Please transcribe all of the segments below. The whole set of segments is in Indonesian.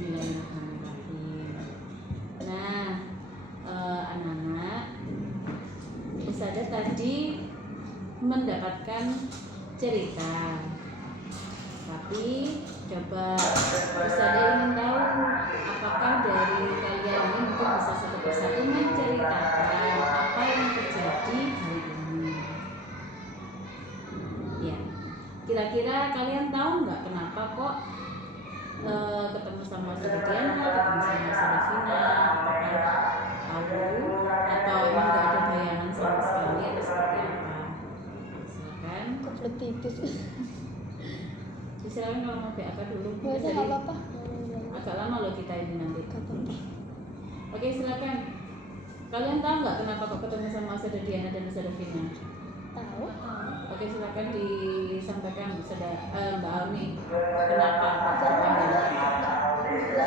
Bismillahirrahmanirrahim. Nah, anak-anak, Ustazah tadi mendapatkan cerita, tapi coba Ustazah ingin tahu apakah dari kalian ini mungkin bisa satu persatu menceritakan apa yang terjadi hari ini. Ya, kira-kira kalian tahu nggak kenapa kok ketemu sama Ustazah Diana, ketemu sama Ustazah Vina? Apakah tahu atau emang nggak ada bayangan sama sekali atau seperti apa? Silakan. Kompetitif. Silakan kalau mau BAK dulu. Nggak usah, nggak apa-apa. Agak lama loh kita ini nanti. Oke, silakan. Kalian tahu nggak kenapa kok ketemu sama Ustazah Diana dan Ustazah Vina? Tahu. Oke, silakan disampaikan Mbak Auni. Kenapa kok dipanggil? Dia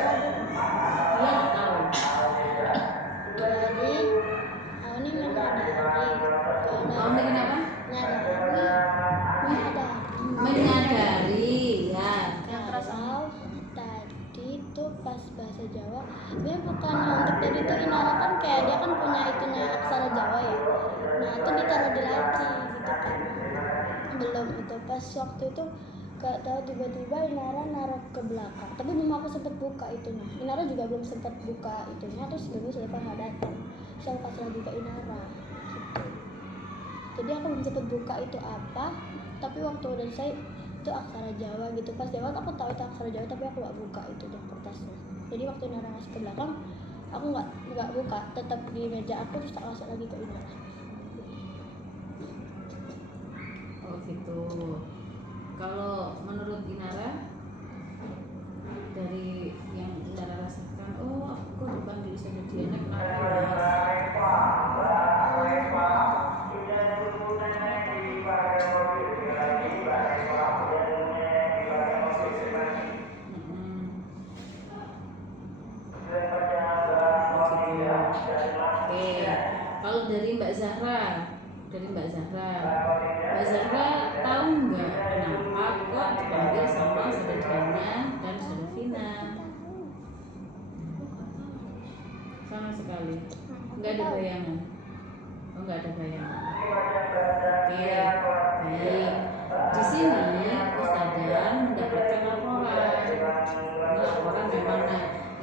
nggak tahu. Jadi Auni menyadari Auni kenapa? Menyadari, ya. Kalau tadi tuh pas bahasa Jawa, dia bukannya untuk tadi tuh Inara kan kayak dia kan punya itunya aksara Jawa ya. Nah itu ditaruh di laci gitu kan. Belum itu pas waktu itu gak tahu tiba-tiba Inara naruh ke belakang. Tapi belum aku sempet buka itunya. Inara juga belum sempet buka itunya. Terus dulu Sulfa nggak datang. Terus aku kasih lagi ke Inara. Gitu. Jadi aku belum sempet buka itu apa. Tapi waktu udah selesai itu aksara Jawa gitu. Pas Jawa aku tahu itu aksara Jawa tapi aku nggak buka itu di kertasnya. Jadi waktu Inara ngasih ke belakang, aku nggak buka. Tetap di meja aku terus tak kasih lagi ke Inara. Oh gitu. Kalau menurut Inara, dari yang Inara rasakan, oh aku kok dipanggil Ustazah Diana kenapa Kalau dari Mbak Zahra, Mbak Zahra tahu nggak kenapa kok dipanggil sama Ustazah Diana dan Ustazah Vina? Sama sekali, nggak ada bayangan. Oh, nggak ada bayangan. Oke, baik. Di sini Ustazah mendapatkan laporan. Ini laporan memang,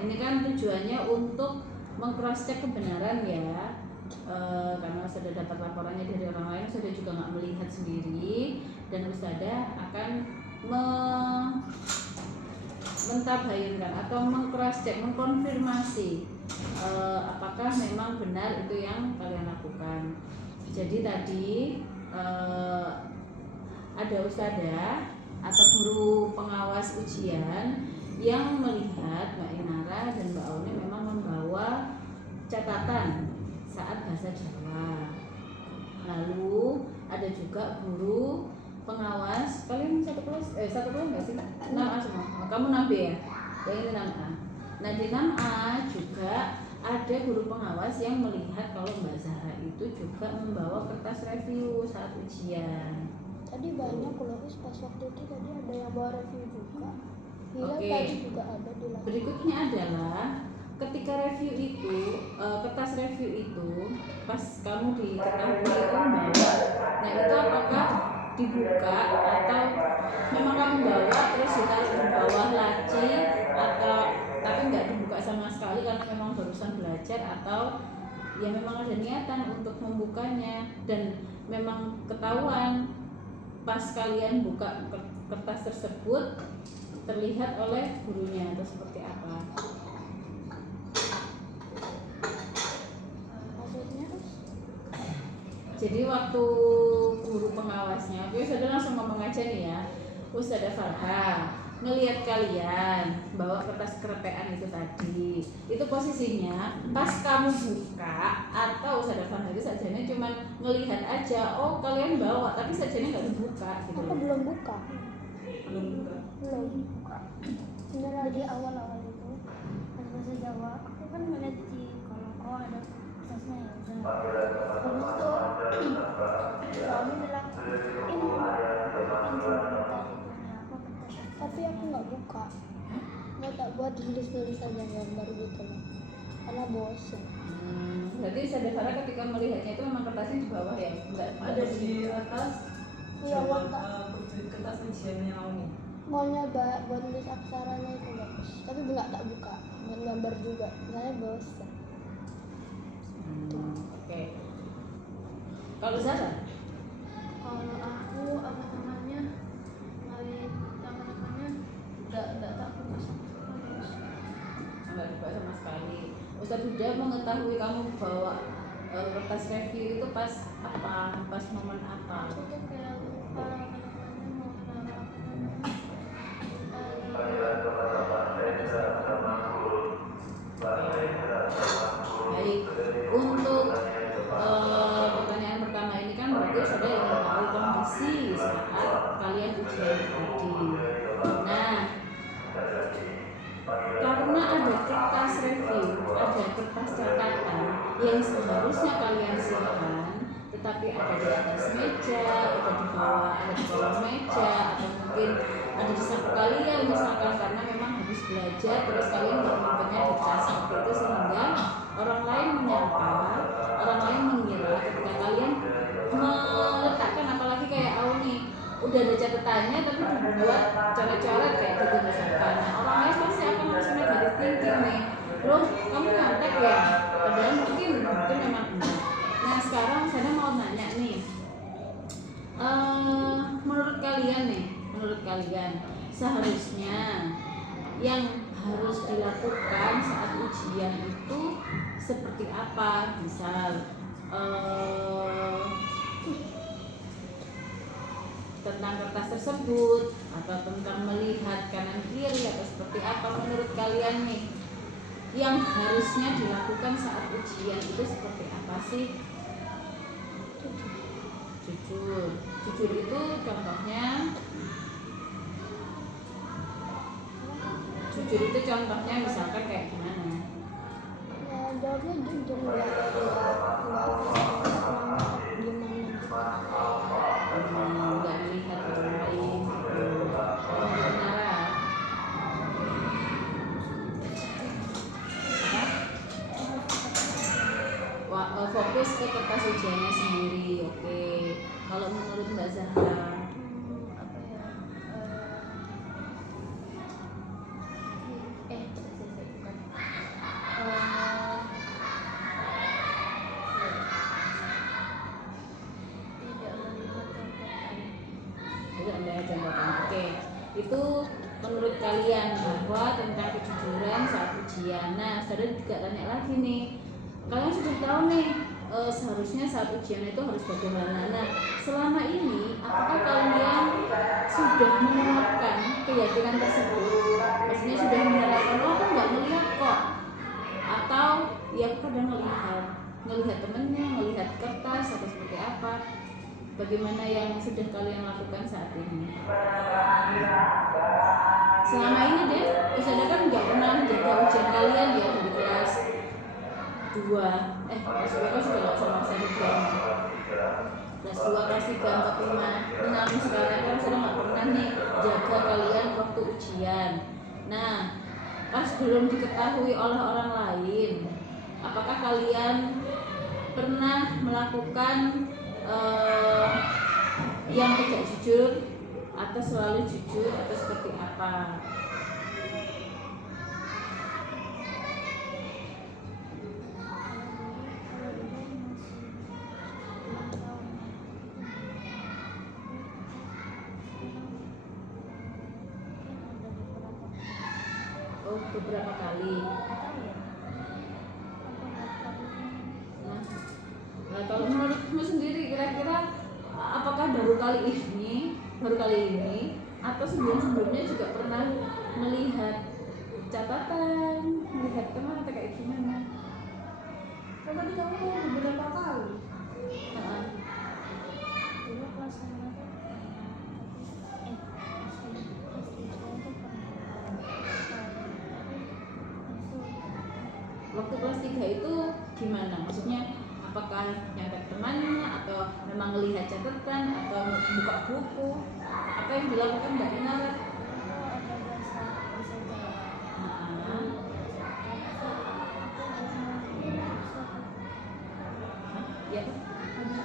ini kan tujuannya untuk meng-cross check kebenaran ya. Karena sudah dapat laporannya dari orang lain, sudah juga nggak melihat sendiri, dan Ustazah akan mentabayunkan atau meng-cross check, mengkonfirmasi apakah memang benar itu yang kalian lakukan. Jadi tadi ada Ustazah atau guru pengawas ujian yang melihat Mbak Inara dan Mbak Auni memang membawa catatan saat bahasa Jawa. Lalu ada juga guru pengawas, kalian satu kelas nggak sih? 6A semua. Kamu 6B ya? Yang ini 6A. Nah di 6A juga ada guru pengawas yang melihat kalau Mbak Zahra itu juga membawa kertas review saat ujian. Tadi banyak loh, pas waktu itu tadi ada yang bawa review juga. Oke. Tadi juga ada di laci. Berikutnya adalah ketika review itu, kertas review itu pas kamu diketahui itu membawa, nah itu apakah dibuka atau memang kamu bawa terus ditaruh di bawah laci, atau tapi nggak dibuka sama sekali karena memang barusan belajar, atau ya memang ada niatan untuk membukanya dan memang ketahuan pas kalian buka kertas tersebut terlihat oleh gurunya atau seperti apa? Maksudnya? Jadi waktu guru pengawasnya, Ustazah langsung ngomong aja nih ya, Ustazah Farha ngelihat kalian bawa kertas kerepean itu tadi, itu posisinya pas kamu buka atau Ustazah Farha itu sajanya cuma ngelihat aja, oh kalian bawa, tapi sajanya nggak dibuka gitu. Aku belum buka. Belum. Sebenarnya di awal-awal itu pas bahasa Jawa, aku kan ngeliat di kalau ada kertasnya ya udah. Habis itu kami bilang ini tapi aku nggak buka, nggak tak buat nulis-nulis aja gambar gitu loh, karena bosan. Berarti Sadafara ketika melihatnya itu memang kertasnya di bawah ya? Enggak Ada di atas. Iya, Buat buat kertas ujiannya Naomi. mau nyoba buat nulis aksaranya itu bagus, tapi nggak tak buka buat gambar juga, soalnya bosan. Oke. Kalau Zara? Kalau aku apa namanya ngeliat apa-namanya nggak tak fokus Enggak dibuka sama sekali. Ustadz Huda mengetahui kamu bawa kertas review itu pas apa? Pas momen apa? aku tuh kayak lupa apa namanya mau naruh apa namanya Baik, untuk pertanyaan pertama ini kan berarti sudah yang tahu kondisi saat kalian ujian tadi. Nah, karena ada kertas review, ada kertas catatan yang seharusnya kalian simpan, tetapi ada di atas meja, ada di bawah meja, atau mungkin ada di saku kalian misalkan karena memang habis belajar terus kalian nggak menyimpannya di tas seperti itu sehingga orang lain menyangka, orang lain mengira ketika kalian meletakkan, apalagi kayak aku nih udah ada catatannya tapi dibuat coret-coret kayak gitu misalkan, nah, orang lain pasti akan langsung negatif thinking nih, bro kamu nyontek ya, padahal mungkin memang enggak. Nah sekarang saya mau nanya nih, menurut kalian seharusnya yang harus dilakukan saat ujian itu seperti apa? Misal tentang kertas tersebut atau tentang melihat kanan kiri atau seperti apa menurut kalian nih yang harusnya dilakukan saat ujian itu seperti apa sih? Jujur itu contohnya misalkan kayak gimana? Ya jawabnya jujur, nggak gimana Nggak melihat orang lain gitu. Nara. Fokus ke kertas ujiannya sendiri, oke. Kalau menurut Mbak Zahra, apa ya bukan tidak melihat contoh tidak melihat jabatan. Oke, itu menurut kalian bahwa tentang kejujuran saat ujian. Nah, saudara juga tanya lagi nih, kalian sudah tahu nih seharusnya saat ujian itu harus bagaimana. Nah, selama ini apakah kalian sudah menerapkan keyakinan tersebut? Maksudnya sudah menerapkan, oh aku nggak melihat kok, atau ya aku kadang ngelihat temennya, ngelihat kertas atau seperti apa? Bagaimana yang sudah kalian lakukan saat ini? Selama ini deh, Usada kan nggak pernah menjaga ujian kalian ya dari kelas 2, kelas 2 kan sudah nggak sama saya ujian. Kelas 2, kelas 3, 4, 5. Nah, sekarang kan sudah nggak pernah nih jaga kalian waktu ujian. Nah, pas belum diketahui oleh orang lain, apakah kalian pernah melakukan yang tidak jujur atau selalu jujur atau seperti apa? Oh, beberapa kali. Nah, kalau menurutmu sendiri kira-kira apakah baru kali ini atau sebelumnya juga pernah melihat catatan, melihat teman atau kayak gimana? kan tadi kamu beberapa kali Nah, dulu kelas 5 tuh waktu kelas 3 itu gimana? Maksudnya apakah nyontek temannya atau memang melihat catatan atau buka buku? Apa yang dilakukan Mbak Inara? ada bahasa Jawa. Nah,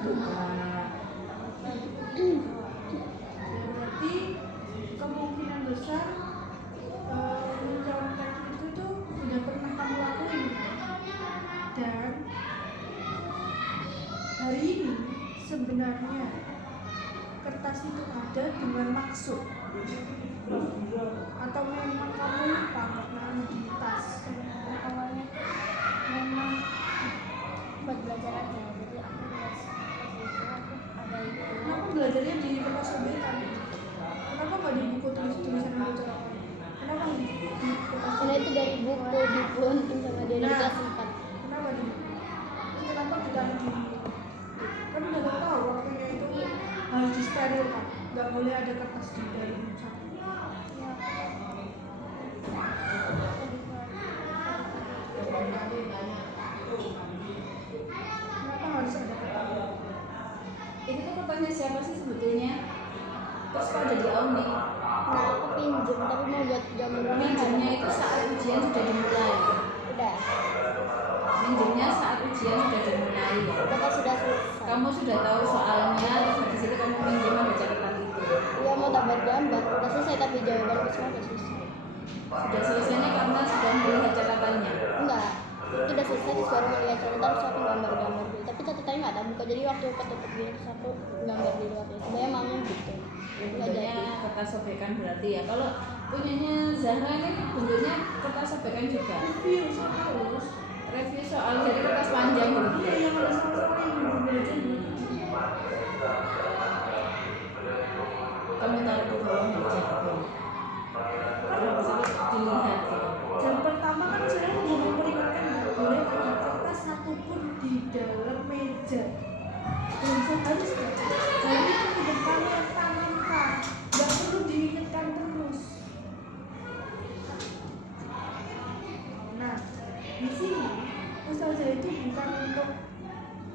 buka. Berarti kemungkinan besar mencontek itu tuh sudah pernah kamu lakuin. Dan hari ini sebenarnya kertas itu ada dengan maksud, atau memang kamu lupa naruh di tas? Awalnya memang buat belajar aja, jadi aku nulis waktu itu aku ada itu. Kenapa belajarnya di kertas sobekan? Kenapa nggak di buku tulisan belajar apa? Kenapa di kertas Karena itu dari buku dipunting sama dia di kelas 4. Kenapa di? Terus kenapa kita di? Kan udah tahu waktunya itu harus disterilkan, nggak boleh ada kertas di dalam saku. Kenapa harus ada kertas? Itu tuh kertasnya siapa sih sebetulnya? Terus kok ada di Auni? Nah aku pinjem tapi mau buat zaman dulu. Minjemnya itu saat ujian sudah dimulai. Udah, Minjemnya saat ujian sudah dimulai ya. kita sudah selesai. Kamu sudah tahu soalnya, terus di situ kamu minjem ada catatan itu. Iya mau tambah gambar, udah selesai tapi jawaban semua udah selesai. Sudah selesainya karena sudah melihat catatannya. Enggak, itu udah selesai terus baru ngeliat catatan terus aku gambar-gambar dulu. Tapi catatannya nggak ada buka, jadi waktu ketutup gitu terus aku gambar di luar. Sebenarnya maunya gitu. Nggak jadi. Bentuknya kertas sobekan berarti ya. Kalau punyanya Zahra ini bentuknya kertas sobekan juga. Review harus. Review soal dari kertas panjang gitu. Iya, yang ada sama-sama yang belum belajar dulu. Kamu taruh di bawah meja gitu. Kalau bisa dilihat gitu. Dan pertama kan saya mau memperingatkan nggak boleh ada kertas satupun di dalam meja. Dan seharusnya hari itu udah kalian tanamkan, nggak perlu diingatkan terus. Nah, di sini Ustazah itu bukan untuk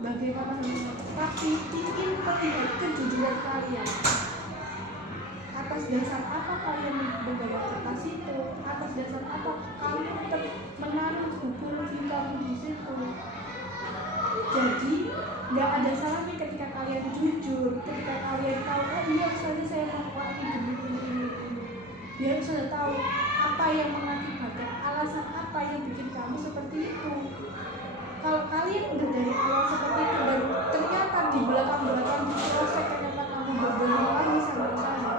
bagaimana menurut, tapi ingin melihat kejujuran kalian. Atas dasar apa kalian membawa kertas itu? Atas dasar apa kamu menaruh buku review kamu di situ? Jadi nggak ada salahnya ketika kalian jujur, ketika kalian tahu, oh iya misalnya saya melakukan ini. Biar sudah tahu apa yang mengakibatkan, alasan apa yang bikin kamu seperti itu. Kalau kalian udah dari awal seperti itu dan ternyata di belakang di proses ternyata kamu berbalik lagi sama saya,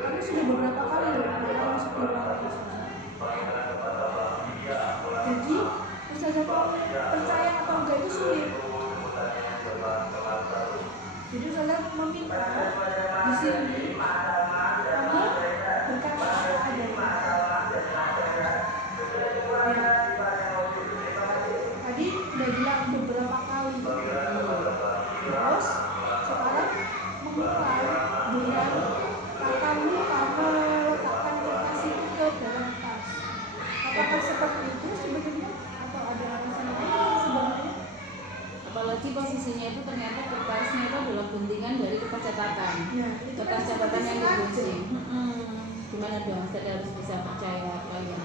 kamu sudah beberapa kali loh masuk di ruangan Ustazah. Jadi Ustazah mau percaya atau enggak itu sulit. Jadi Ustazah meminta di sini kamu berkata apa adanya. Ya. Tadi udah bilang beberapa kali. Terus sekarang memulai dengan kamu letakkan kertas itu ke dalam tas. Apakah seperti itu sebenarnya atau ada alasan lain sebenarnya? Apalagi posisinya itu ternyata kertasnya itu adalah guntingan dari kertas catatan. Ya, itu kan Kertas catatan yang sengaja. digunting. Gimana dong? Saya harus bisa percaya kalian.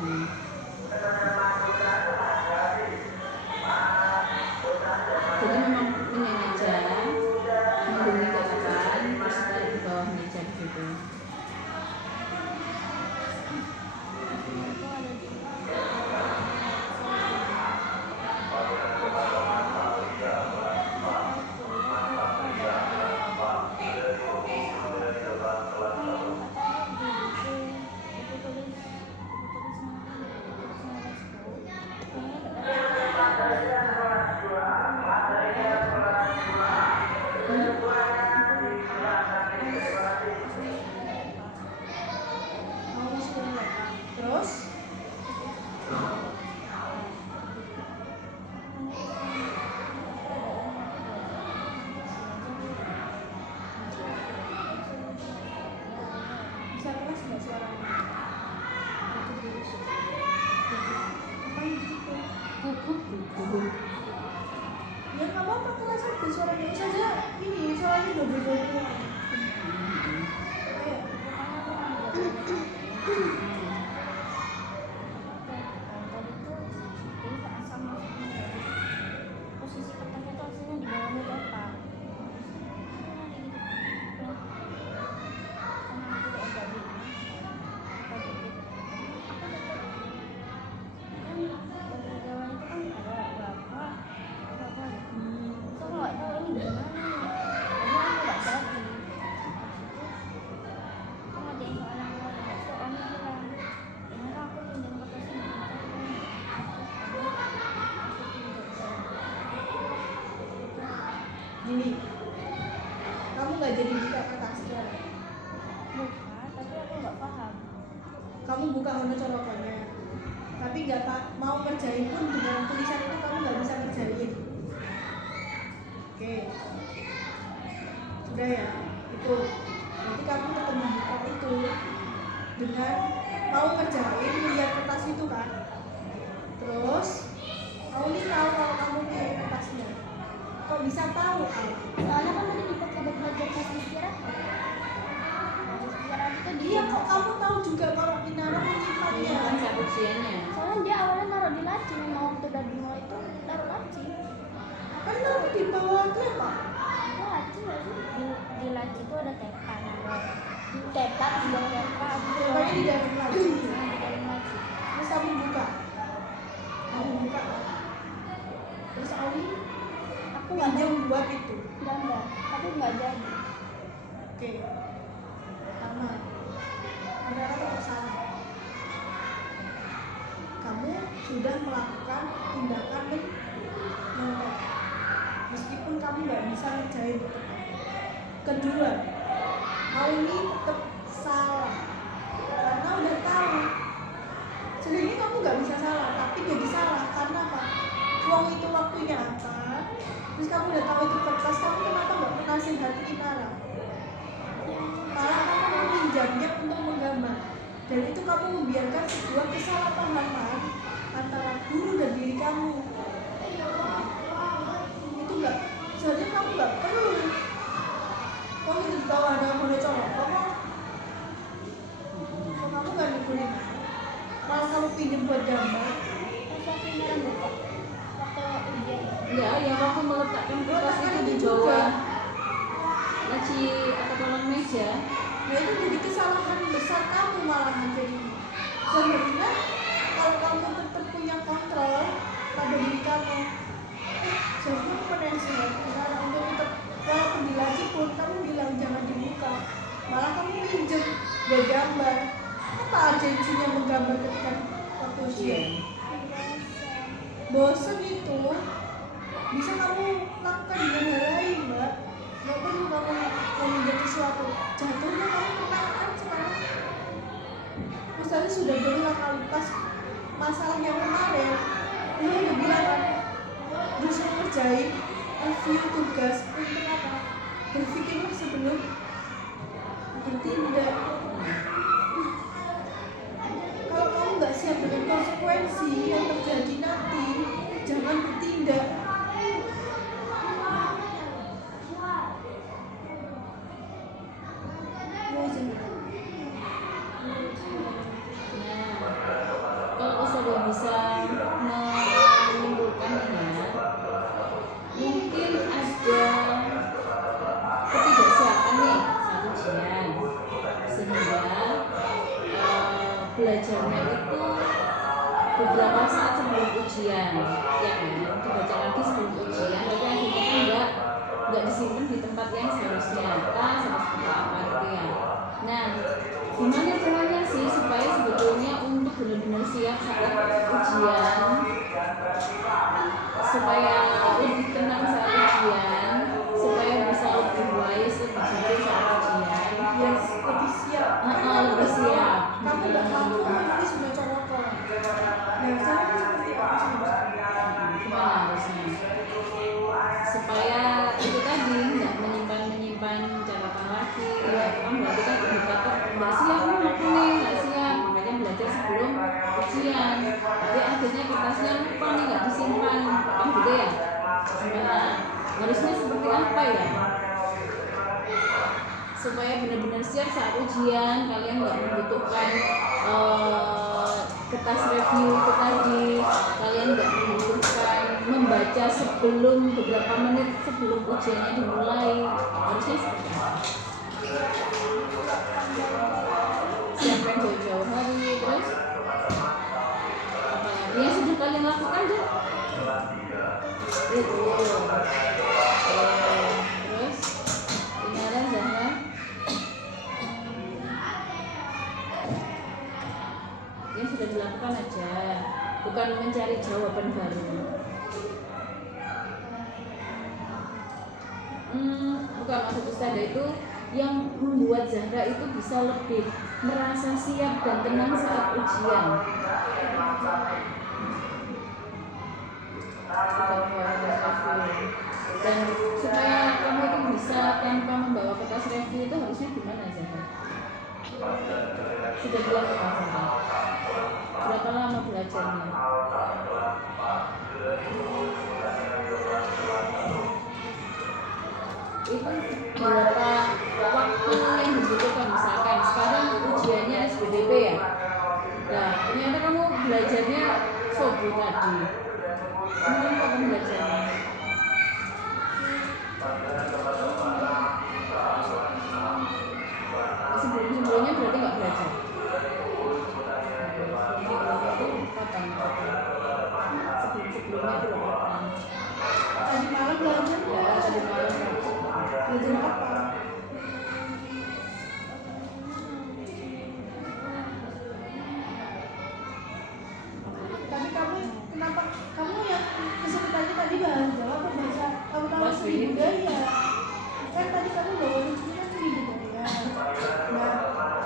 Jadi memang menyengaja menghubungi catatan terus taruh di bawah meja gitu. Terus bisa keras nggak suaranya? Ngapain gitu? Ya nggak apa-apa keras aja suaranya. Saja ini suaranya double. Ayo. Posisi kertasnya tuh aslinya di bawah meja Pak. Ini kamu nggak jadi buka kertasnya, Buka, tapi aku nggak paham. kamu buka mana colokannya, tapi nggak mau ngerjain pun dengan tulisan itu kamu nggak bisa ngerjain. Oke, sudah ya, itu nanti kamu tetap membuka itu dengan mau ngerjain melihat kertas itu kan. Terus kamu nih tahu kalau kamu punya kertasnya, kok bisa tahu Al? Soalnya kan tadi dipakai buat belajar pas istirahat. Pas istirahat itu dia. Iya, kok kamu tahu juga kalau Inara Ini menyimpannya? kan saat ujiannya. Soalnya dia awalnya naruh di laci, memang waktu udah dimulai itu taruh laci. Kan kamu di bawah apa? Itu laci nggak sih? Di laci itu ada tepa, naruh. Di tepa, di bawah tepa. Pokoknya di dalam lagi. Di dalam laci. Terus kamu buka. Kamu buka kan? Terus Awi Aku nggak tahu pinjam buat itu. gambar, tapi nggak jadi. Oke. Pertama, Inara tetap salah. Kamu sudah melakukan tindakan menyontek, meskipun kamu nggak bisa ngerjain itu. Kedua, Awi tetap salah karena udah tahu. Sebenarnya kamu nggak bisa salah, tapi jadi salah karena apa? Uang itu waktunya apa? Terus kamu udah tahu itu kertas, kamu kenapa nggak pernah hati Inara? Malah kamu meminjamnya untuk menggambar, dan itu kamu membiarkan sebuah kesalahpahaman antara guru dan diri kamu. Itu nggak, sebenarnya kamu nggak perlu. Kamu itu di bawah ada boleh colok, kamu nggak ngikutin. Malah kamu pinjam buat gambar. Pas waktu Inara buka, waktu ujian itu. Enggak, yang waktu meletakkan kertas itu di bawah laci atau kolong meja. Nah itu jadi kesalahan besar kamu malahan jadi. Sebenarnya kalau kamu tetap punya kontrol pada diri kamu, sebenarnya potensi karena untuk tetap walaupun dilaci pun kamu bilang jangan dibuka, malah kamu pinjem buat gambar. Apa urgensinya menggambar ketika waktu ujian? Bosen itu bisa kamu lakukan dengan hal lain, Mbak. Nggak perlu kamu meminjam sesuatu. Jatuhnya kamu kena kan sekarang. Ustaznya sudah berulang kali pas masalah yang kemarin, dia udah bilang kan, disuruh ngerjain review tugas untuk apa? Berpikirlah sebelum bertindak. Kalau kamu nggak siap dengan konsekuensi yang terjadi nanti, jangan bertindak. Nah, kalau sudah bisa menyimpulkannya, mungkin ada ketidaksiapan nih saat ujian, sehingga belajarnya itu beberapa saat sebelum ujian, ya kan, dibaca lagi sebelum ujian, tapi akhirnya nggak disimpan di tempat yang seharusnya, sama seperti apa gitu ya. Nah, gimana caranya sih supaya sebetulnya untuk benar-benar siap saat ujian, supaya lebih tenang saat ujian, supaya bisa lebih wise, lebih jujur saat ujian, Yes, lebih siap. lebih siap. Kamu nggak mampu menulis sudah colok-colok. Nah, caranya seperti apa sih? Gimana harusnya? Supaya itu tadi nggak menyimpan catatan lagi, ya kan berarti kan indikator nggak siap nih aku nih, nggak siap, makanya belajar sebelum ujian, tapi akhirnya kertasnya lupa nih, nggak disimpan, kan gitu ya. Gimana? Harusnya seperti apa ya? Supaya benar-benar siap saat ujian, kalian nggak membutuhkan kertas review itu tadi, kalian nggak membutuhkan membaca sebelum beberapa menit sebelum ujiannya dimulai. Harusnya seperti apa? Siapkan jauh-jauh hari, terus apa lagi yang sudah kalian lakukan deh? Itu. Terus Inara, Zahra, yang sudah dilakukan aja, bukan mencari jawaban baru. bukan, maksud Ustazah itu yang membuat Zahra itu bisa lebih merasa siap dan tenang saat ujian. Dan supaya kamu itu bisa tanpa membawa kertas review itu harusnya gimana Zahra? Sudah bilang apa Zahra? Berapa lama belajarnya? Itu berapa waktu yang dibutuhkan? Misalkan sekarang ujiannya SBDP ya. Nah, ternyata kamu belajarnya subuh tadi. Kenapa kamu belajarnya? Sebelum-sebelumnya berarti nggak belajar. Sebelum-sebelumnya itu kapan? Tadi malam belajar Ya, tadi malam. belajar apa? Tapi kamu kenapa kamu yang kesulitannya tadi bahasa Jawa atau bahasa kamu tahu Bahasa seni Inggris. budaya? Kan tadi kamu bawa rujukan seni budaya. Nah,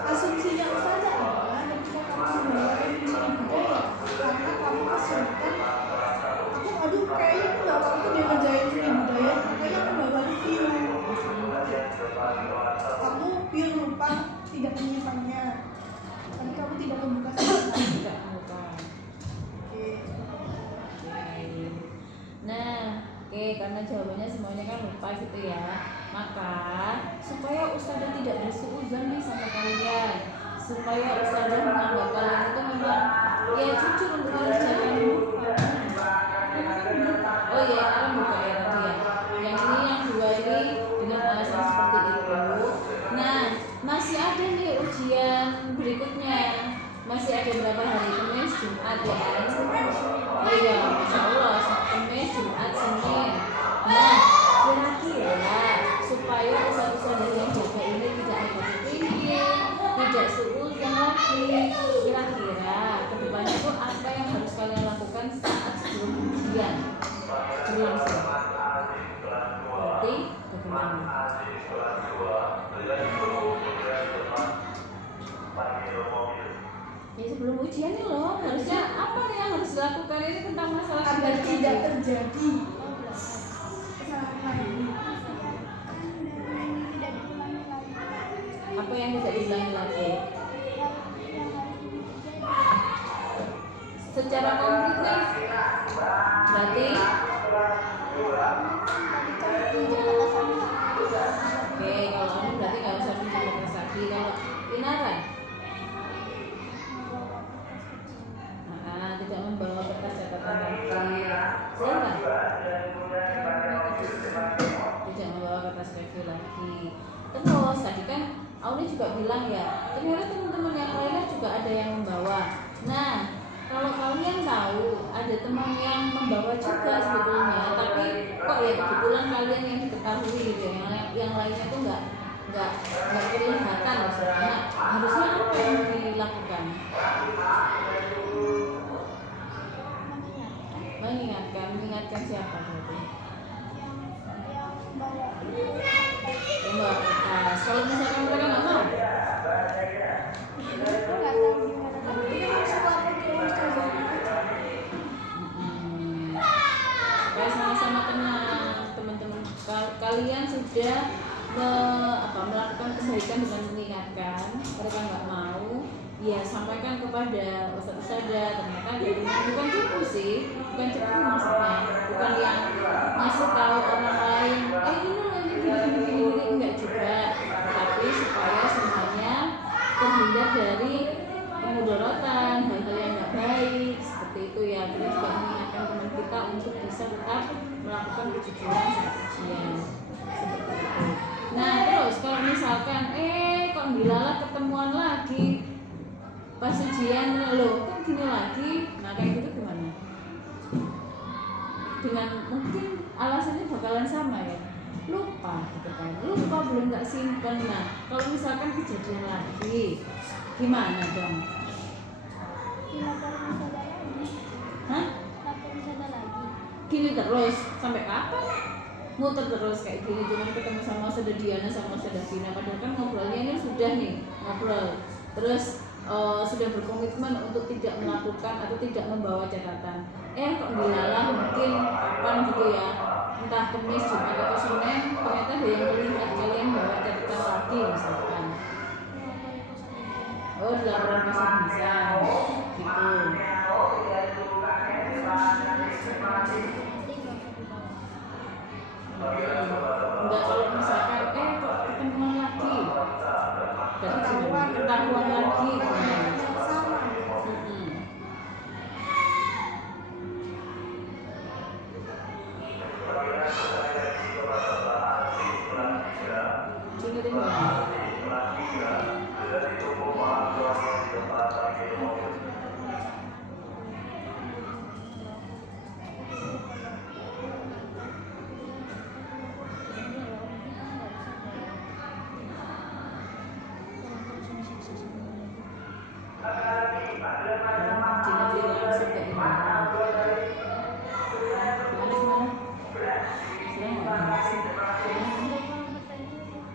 asumsinya Ustazah adalah ketika kamu membawa seni budaya karena kamu kesulitan. Aduh, kayaknya aku nggak mampu dia ngerjain seni budaya, makanya aku bawa review. Kamu pure lupa tidak menyimpannya, tapi kamu tidak membuka sebentar. Tidak bukan. Oke. Nah, oke, karena jawabannya semuanya kan lupa gitu ya. Maka supaya Ustazah tidak bersuudzon nih sama kalian, supaya Ustazah menganggap kalian itu memang ya jujur untuk mengerjakan lupa. Oh iya, kan buka ya tadi ya. Yang ini yang dua ini dengan alasan seperti itu. Nah, masih ada nih ujian berikutnya. Masih ada berapa hari? Kamis, Jumat ya. Oh iya, Masya Allah, Kamis, Jumat, Senin. Nah, kira-kira supaya usaha-usaha yang jaga ini tidak negatif thinking, tidak suudzon lagi, kira-kira kedepannya itu apa yang harus kalian lakukan saat sebelum ujian berlangsung? Berarti bagaimana? Ya sebelum ujian nih loh, harusnya apa nih yang harus dilakukan ini tentang masalah Agar kinerja. tidak terjadi kesalahan lagi. tidak diulangi lagi. Apa yang tidak diulangi lagi? Secara konkret nih, berarti oke, kalau kamu berarti nggak usah pinjam kertas lagi. Kalau Inara, tidak membawa kertas catatan lagi. Zahra, tidak membawa kertas review lagi. Terus tadi kan Auni juga bilang ya, ternyata teman-teman yang lainnya juga ada yang membawa. Nah, kalau kalian tahu ada teman yang membawa juga sebetulnya, tapi kok ya kebetulan kalian yang diketahui gitu, yang lainnya tuh nggak kelihatan maksudnya. Harusnya apa yang dilakukan? Mengingatkan siapa berarti? Yang bawa kertas. Kalau misalkan mereka nggak mau, supaya sama-sama tenang, teman-teman. Kalian sudah melakukan kebaikan dengan mengingatkan, mereka nggak mau, ya sampaikan kepada ustadz-ustadzah. Ternyata bukan cukup sih, bukan cukup maksudnya, bukan yang ngasih tahu orang lain, ini gini, enggak juga, tapi supaya semuanya terhindar dari pemudorotan, hal-hal yang nggak baik seperti itu ya. Kita juga mengingatkan teman kita untuk bisa tetap melakukan kejujuran saat ujian seperti itu. Nah terus kalau misalkan kok dilalah ketemuan lagi pas ujian, lo kan gini lagi, nah kayak gitu gimana? Dengan mungkin alasannya bakalan sama ya, lupa gitu kan, lupa belum nggak simpen. Nah kalau misalkan kejadian lagi gimana dong? Dilaporin Ustazah lagi. Hah? Laporin Ustazah lagi. Gini terus sampai kapan? muter terus kayak gini, cuman ketemu sama Ustazah Diana sama Ustazah Davina, padahal kan ngobrolnya ini sudah nih ngobrol terus sudah berkomitmen untuk tidak melakukan atau tidak membawa catatan. Kok dilalah mungkin kapan gitu ya, entah Kamis, Jumat atau Senin, ternyata ada yang melihat kalian bawa catatan lagi misalkan. Oh, di laporan pasar bisa gitu. Enggak, kalau misalkan kok ketemuan lagi, berarti ketahuan lagi. yang sama. Ingetin banget.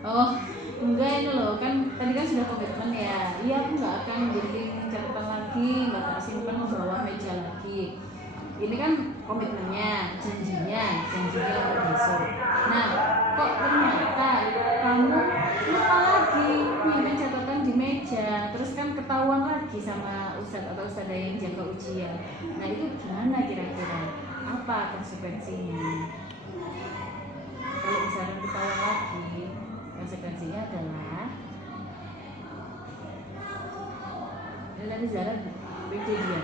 Oh, enggak itu loh, kan tadi kan sudah komitmen ya. Iya, aku nggak akan bikin catatan lagi, nggak akan simpan ke bawah meja lagi. Ini kan komitmennya, janjinya untuk besok. Nah, kok ternyata kamu lupa lagi punya catatan di meja, terus kan ketahuan lagi sama ustadz atau ustadzah yang jaga ujian. Nah, itu gimana kira-kira? Apa konsekuensinya? Kalau misalkan ketahuan lagi, konsekuensinya adalah nanti Zara pede dia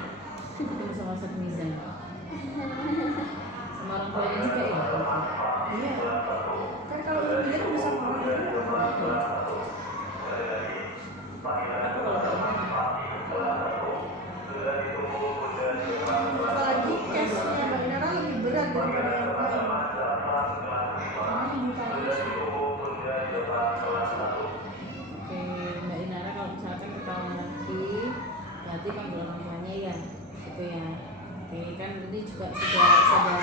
ketemu sama Ustadz Mizan sama orang tuanya juga ya. Iya. Kan kalau dia kan bisa apalagi case-nya Mbak Inara lebih berat daripada yang lain. Oke, Mbak Inara kalau misalkan ketahuan lagi berarti panggil orang tuanya ya gitu ya. Oke, kan ini juga sudah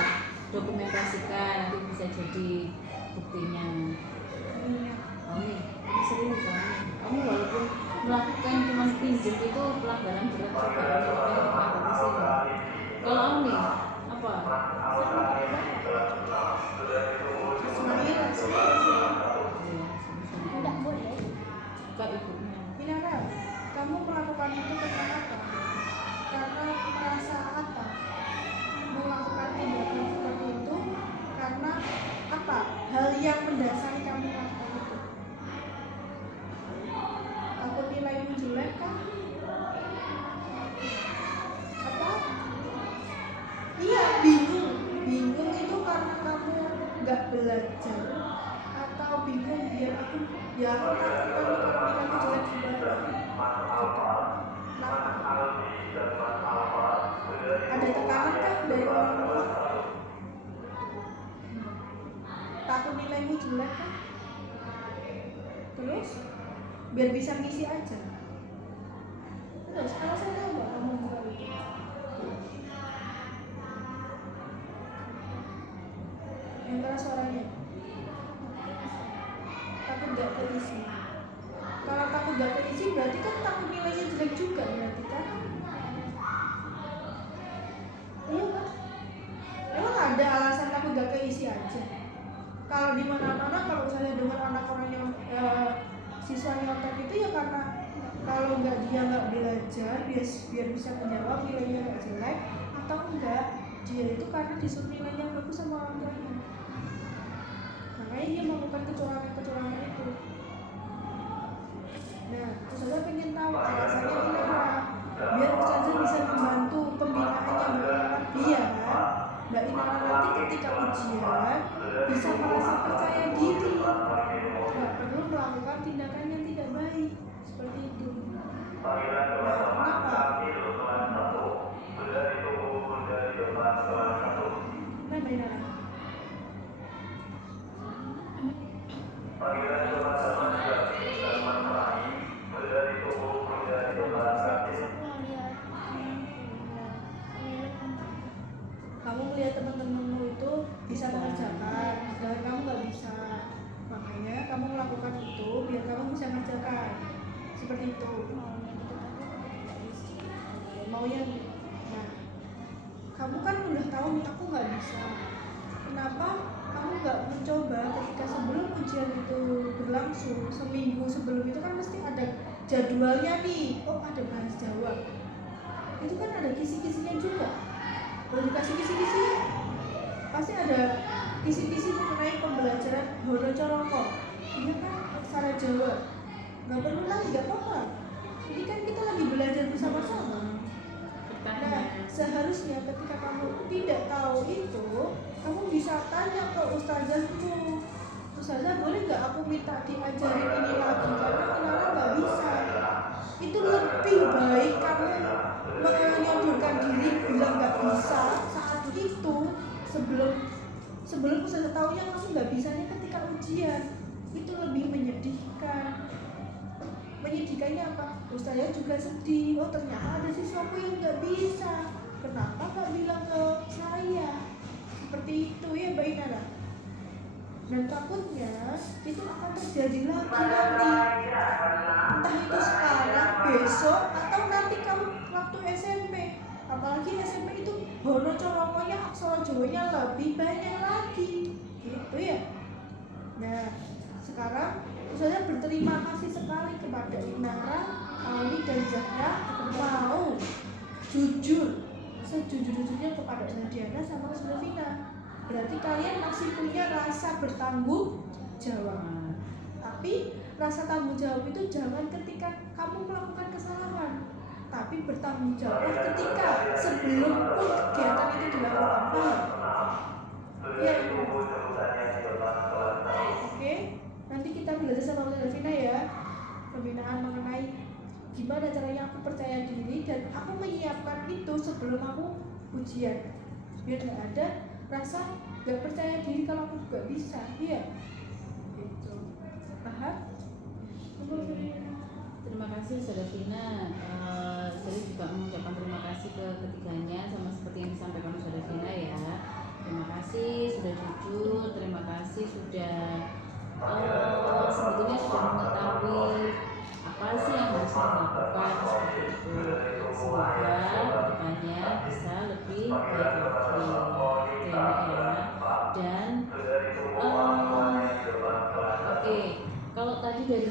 dokumentasikan, nanti bisa jadi buktinya. Kamu serius kamu walaupun melakukan cuma pinjam itu pelanggaran berat juga, makanya kita di sini. Kalau kamu nih apa? Enggak boleh. Suka ibunya. Inara, kamu melakukan itu karena apa? Karena merasa apa? Melakukan tindakan seperti itu karena apa? Hal yang mendasari kamu melakukan itu. Takut nilaimu jelek kah? Apa? Iya, bingung itu karena kamu nggak belajar atau bingung biar aku lakukan kalau nilaiku jelek juga. Ada tekanan kah dari orang tua? Takut nilaimu jelek kan? Terus biar bisa ngisi aja. Terus kalau saya tahu mbak kamu bukan itu. Yang keras suaranya. Takut gak terisi. Kalau takut gak terisi berarti kan takut nilainya jelek juga berarti kan? Iya kan? Emang ada alasan takut gak keisi aja? Kalau di mana-mana kalau saya dengar anak orang yang siswa nyontek itu ya karena kalau dia nggak belajar biar bisa menjawab nilainya nggak jelek, atau enggak dia itu karena disuruh nilainya bagus sama orang tuanya, makanya dia melakukan kecurangan itu. Nah, saya pengen tahu alasannya kenapa, biar ustazah bisa membantu pembinaannya biar Mbak Inara nanti ketika ujian bisa merasa percaya diri, nggak perlu melakukan tindakan yang tidak baik seperti itu. Nah, kenapa? Mbak Inara. Kamu melihat teman-temanmu itu bisa mengerjakan, sedangkan kamu nggak bisa. Makanya kamu melakukan itu biar kamu bisa mengerjakan. Seperti itu. Mau yang nah, kamu kan udah tahu aku nggak bisa. Kenapa kamu nggak mencoba ketika sebelum ujian itu berlangsung seminggu sebelum itu kan mesti ada jadwalnya nih. Oh ada bahasa Jawa. Itu kan ada kisi-kisinya juga. Kalau dikasih kisi-kisi pasti ada kisi-kisi mengenai pembelajaran Hono Coroko. Iya kan aksara Jawa. Nggak perlu lagi, nggak apa-apa. Ini kan kita lagi belajar bersama-sama. Nah, seharusnya ketika kamu tidak tahu itu, kamu bisa tanya ke ustazahmu. Ustazah boleh nggak aku minta diajarin ini lagi karena Inara nggak bisa. Itu lebih baik kamu menyodorkan diri bilang nggak bisa saat itu sebelum ustazah tahunya kamu nggak bisanya ketika ujian. Itu lebih menyedihkan. Menyedihkannya apa? Ustazah juga sedih. Oh ternyata ada siswaku yang nggak bisa. Kenapa nggak bilang ke saya? Seperti itu ya Mbak Inara. Dan takutnya itu akan terjadi lagi nanti. Entah itu sekarang, besok, atau nanti kamu waktu SMP. Apalagi SMP itu Hono Corokonya, aksara Jawanya lebih banyak lagi. Gitu ya. Nah, sekarang saya berterima kasih sekali kepada Inara, Auli dan Zahra mau jujur sejujur-jujurnya kepada Diana sama Sulvina. Berarti kalian masih punya rasa bertanggung jawab. Tapi rasa tanggung jawab itu jangan ketika kamu melakukan kesalahan, tapi bertanggung jawab ketika sebelum pun kegiatan itu dilakukan. Ya. Oke. Nanti kita belajar sama Mbak Davina ya, pembinaan mengenai gimana caranya aku percaya diri dan aku menyiapkan itu sebelum aku ujian, biar nggak ada rasa nggak percaya diri kalau aku nggak bisa, iya. Gitu. Paham? Terima kasih Saudara Vina. Saya juga mengucapkan terima kasih ke ketiganya sama seperti yang disampaikan Saudara Vina ya. Terima kasih sudah jujur, terima kasih sudah sebetulnya sudah mengetahui apa sih yang harus dilakukan seperti itu. Semoga kedepannya bisa lebih baik lagi ya. Dan oke, kalau tadi dari